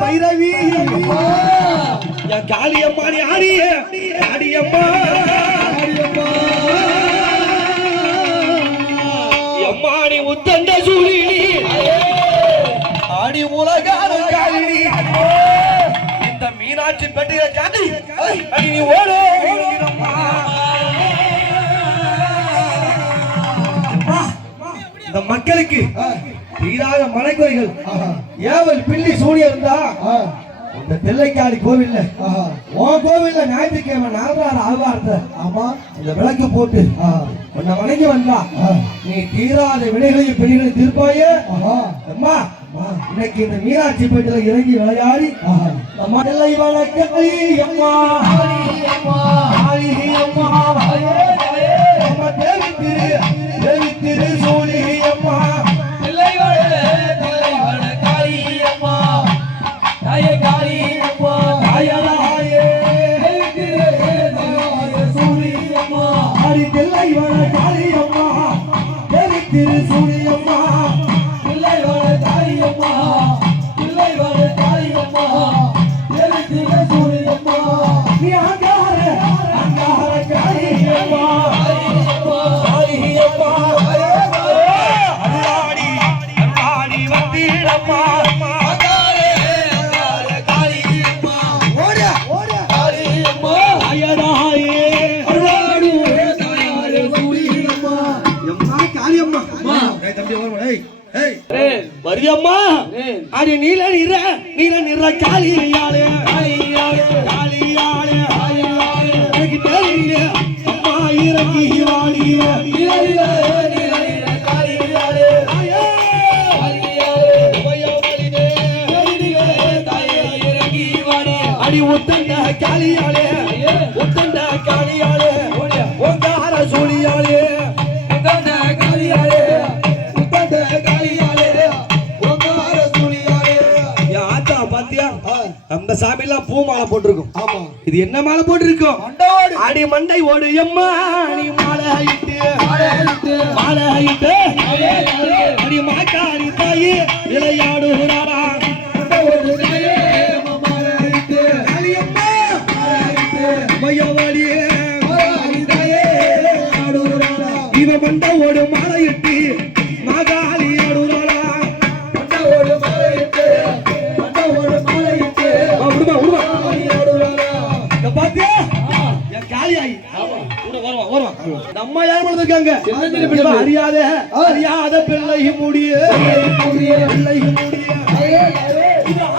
பைரவி என் காளியம்மா நீ ஆடிய ஆடியம்மா அம்மா நீ உத்தண்ட சூழி ஆடி உலகான காளினி இந்த மீனாட்சி பெட்டிய காட்டி நீ ஓடு இந்த மக்களுக்கு தீராத மலைக்குறைகள் ஏவல் பில்லி சூடிய இருந்தா இந்த தில்லைக்காடி கோவில்ல உன் கோவில்ல ஞாயிற்றுக்கிழமை நாலாறு ஆழ்வார்த்த ஆமா இந்த விளக்கு போட்டு உன்னை வணங்கி வந்தா நீ தீராத வினைகளையும் பிள்ளைகளையும் தீர்ப்பாயே அம்மா இன்னைக்கு இந்த மீனாட்சி பேட்டில இறங்கி விளையாடி அம்மா தில்லை வணக்கத்தை அம்மா தேவி திரு சூழி அம்மா திரு சூரியம்மா பிள்ளை வர தாரியம்மா பிள்ளை வர தாரியம்மா தேவி திரு சூரியம்மா நீ அங்கார காரியம்மா காரியம்மா அல்லாடி அல்லாடி வந்தீரம்மா வரியம்மா அடி நீல நிற நீல நிற காளியாளே காளியாளே எனக்கு தெரியல அம்மா இறங்கி வாடிய நீல நிற நீல நிற காளியாளே அடி உத்தண்ட காளியாளே உத்தண்ட காளியாளே ஓங்கார சூழியாளே உத்தண்ட காளியாளே அந்த சாமி எல்லாம் பூ மாலை போட்டிருக்கும். ஆமா இது என்ன மாலை போட்டிருக்கும்? அடி மண்டை ஓடு எம்மா நீ மாலை இட்டு அடி மாக்காரி தாயி விளையாடுகிறாரா இவ மண்டை ஓடு மாலை இட்டு மாகாளி ஆடுறாளா நம்ம யார் இருக்காங்க அறியாத பிள்ளை முடிய பிள்ளை முடிய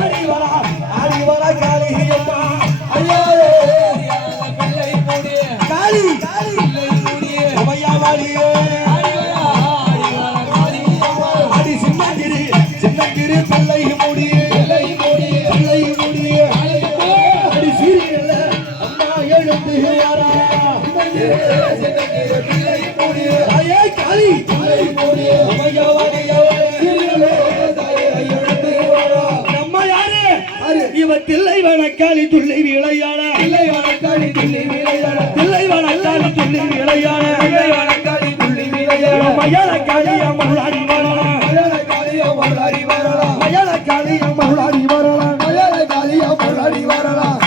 ஆடி வரா காளி காளி அடி சின்னகிரி சின்னகிரி பிள்ளை முடிய பிள்ளை முடிய அடி சீரியல்ல அம்மா எழுந்து நம்ம யாரு இவ தில்லை வனக்காளி துள்ளி விளையாட தில்லை வனக்காளி துள்ளி விளையாட தில்லை வனக்காளி துள்ளி விளையாட தில்லை வனக்காளி துள்ளி விளையாட மயான காளி அம்மளாடி வரலாம் மயான காளி அம்மளாடி வரலாம் மயான காளி அம்மளாடி வரலாம் மயான காளி அம்மளாடி வரலாம்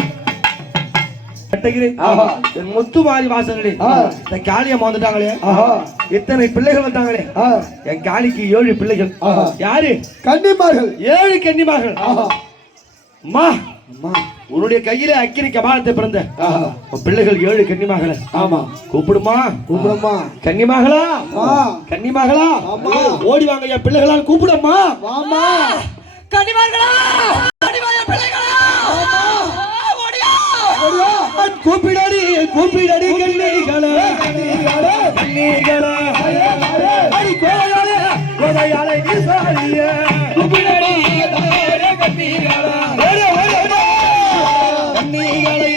முத்துமாரி வாசங்களே இந்த காளியம்மா வந்துட்டாங்களே எத்தனை பிள்ளைகள் வந்தாங்களே என் காளிக்கு 7 பிள்ளைகள் யாரு கன்னிமார்கள் 7 கன்னிமார்கள் அம்மா உன்னுடைய கையில அக்கினி கபாலத்தை பிறந்த பிள்ளைகள் 7 கன்னிமார்கள் ஆமா கூப்பிடுமா கூப்பிடுமா கன்னிமாகளா கன்னிமாகளா ஓடி வாங்க என் பிள்ளைகளா கூப்பிடுமா வாமா கன்னிமார்களா கூப்பிடாடி கூப்பிடாடி கண்ணீகள கண்ணீகள அடி கோலையாலே கோலையாலே நீசாலியே கூப்பிடாடி கண்ணீகள ஓடு ஓடு கண்ணீகளே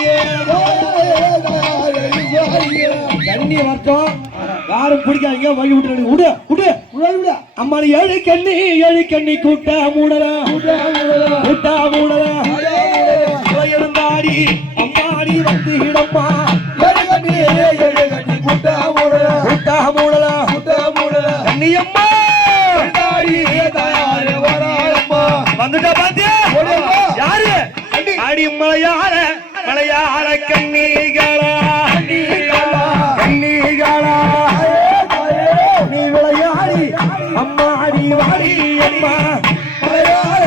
கண்ணி வர்க்கம் யாரும் பிடிக்காதீங்க வழி விட்டு விடு விடு விடு அம்மா 7 கண்ணி கூட்ட மூடல கூட்ட மூடல எழுந்தாடி அம்மாடி வந்து இடம்மா கூட்ட மூடல கண்ணியம்மா வந்துட்டா பாத்தியா யாரு அடி மலையாள மலையாள கண்ணீகளா கண்ணீகளா நீ விளையாடி அம்மா அடி வாடி அம்மா மலையாள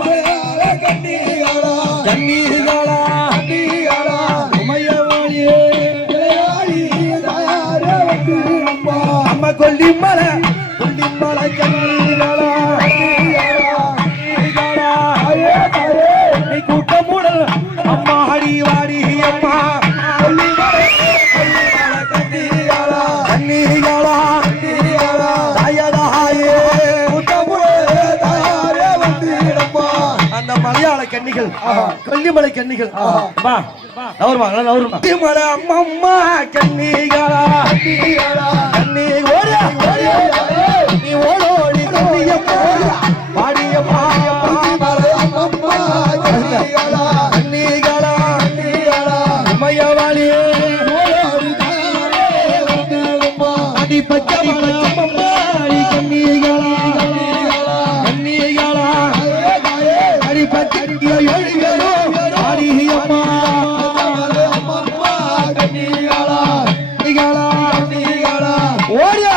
மலையாள கண்ணீகளா கண்ணீகளா கண்ணீகளா உமையவாடியே விளையாடி தாயாரே வந்து அம்மா அம்மா கொல்லிமலை கொல்லிமலை கண்ணீகளா கூட்டமுடல் அம்மா அடி வாடி அம்மா கண்ணீகளா தாயதாயே அந்த மலையாள கன்னிகள் கொல்லிமலை கன்னிகள் மலை அம்மா அம்மா கண்ணீகளா கண்ணீ ஓடி நீ ஓடோடி கண்ணியம்மா பாடியம்மா கண்ணீகளா உமையவாளியே அடி பச்சை கண்ணீகளா கண்ணீகளா அடி பச்சை ஆடியம்மா ஓடியா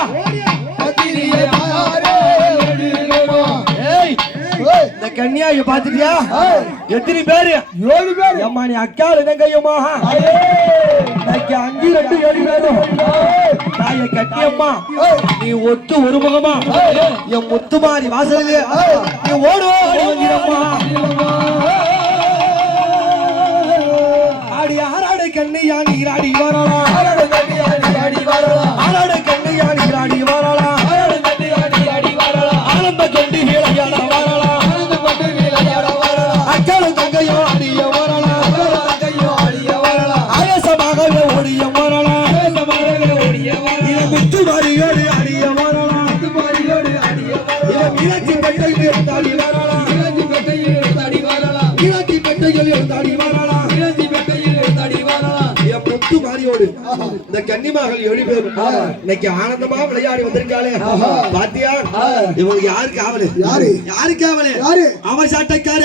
கன்னியாய பாத்துட்டியா எத்தனை பேரு 7 பேர் அம்மா நீ அக்கால தங்கையம்மா 5 2 7 பேரும் தாய கட்டியம்மா நீ ஒத்து ஒரு முகமா என் முத்துமாரி வாசலிலே நீ ஓடுவோ ஆடி வந்திரம்மா ஆடி ஆராடு கண்ணியா நீராடி வரலாம் ஆராடு கண்ணியா நீராடி வரலாம் ஆராடு கண்ணியா நீராடி வரலாம் ஆராடு கண்ணியா நீராடி வரலாம் ஆனந்த கொண்டு விளையாட வரலாம் அக்கால தங்கையோ அடிய வரலாம் அக்கால தங்கையோ அடிய வரலாம் ஆயசமாகவே ஓடிய வரலாம் ஆயசமாகவே ஓடிய வரலாம் முத்து மாரியோடு அடிய வரலாம் முத்து மாரியோடு அடிய வரலாம் மீனாட்சி பெட்டையில் இருந்தாடி வரலாம் மீனாட்சி பெட்டையில் இருந்தாடி வரலாம் மீனாட்சி பெட்டையில் இருந்தாடி வரலாம் மீனாட்சி பெட்டையில் இருந்தாடி வரலாம் முத்து மாரியோடு இந்த கன்னிமகள் 7 பேர் இன்னைக்கு ஆனந்தமா விளையாடி வந்திருக்காளே பாத்தியா இவங்க யாரு காவலு யாரு யாரு காவலு யாரு அவன் சாட்டைக்கார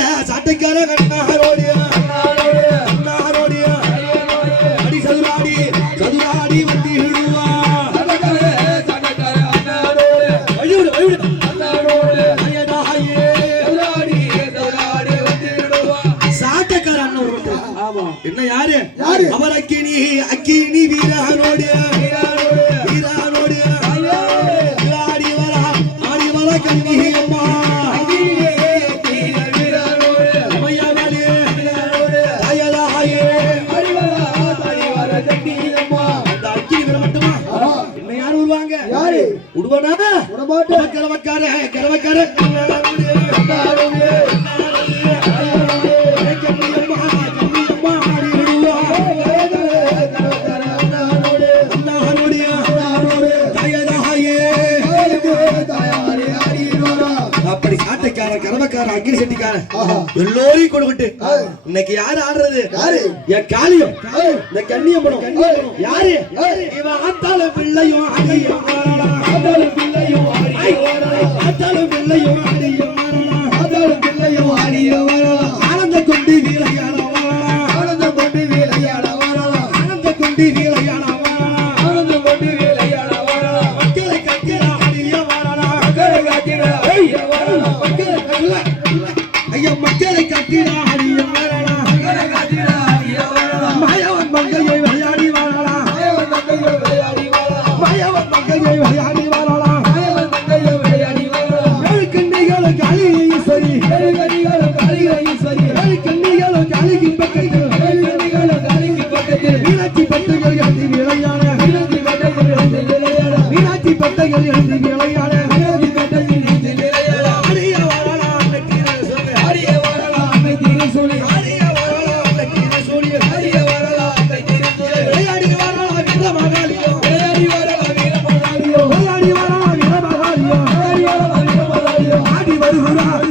கண்ணாரோடியா அடி சதுராடி சதுராடி வந்து விடுவா சாட்டைக்கார அண்ணன் என்ன யாரு அவர் அக்கினி வீரனோடு வீரனோடு ஆடி வர கண்ணி அம்மா அப்படி சாட்டைக்கார கரவக்கார அக்கினி செட்டிக்கார எல்லோரையும் கொடுக்கிட்டு இன்னைக்கு யாரு ஆடுறது என் காளியம் இந்த கண்ணியம்படம் யாரு இவன் ஆத்தாள பிள்ளையும் ஆடியும் ஆத்தாளும் பிள்ளையும் ஆடிய வரலாம் ஆனந்த கொண்டு வீளையாட வரலாம் ஆனந்த கொண்டு வீளையாட வரலாம் ஆனந்த கொண்டு வீளையாட வரலாம் ஆனந்த கொண்டு வீளையாட வரலாம் மக்களை கட்டிட ஆடிய வரலாம் மக்களை கட்டிட ஆடிய வரலாம் மக்களை கட்டிட ஆடிய வரலாம் மக்களை கட்டிட ஆடிய வரலாம் மாயவன் மங்கையை விளையாடி வரலாம் மாயவன் மங்கையை விளையாடி வரலாம் மாயவன் மங்கையை விளையாடி வரலாம் மாயவன் மங்கையை விளையாடி வரலாம் ஏழு கண்ணிகளும் காளியும் சரி ஏழு கண்ணிகளும் காளியும் சரி ஏழு கண்ணிகளும் காளியின் பக்கத்தில் ஏழு கண்ணிகளும் காளியின் பக்கத்தில் மீனாட்சி பட்டைகள் எழுதி விளையாட மீனாட்சி பட்டைகள் எழுதி விளையாட மீனாட்சி பட்டைகள் எழுதி விளையாட மீனாட்சி பட்டைகள் எழுதி விளையாட ஆடிய வரலாம் ஆடிய வரலாம் சொல்லி ஆடிய வரலாம் சொல்லி ஆடிய வரலாம் விளையாடி வரலாம் வீர மகாலியோ விளையாடி வரலாம் வீர மகாலியோ விளையாடி வரலாம் வீர மகாலியோ விளையாடி வரலாம் வீர மகாலியோ ஆடி வருகிறார்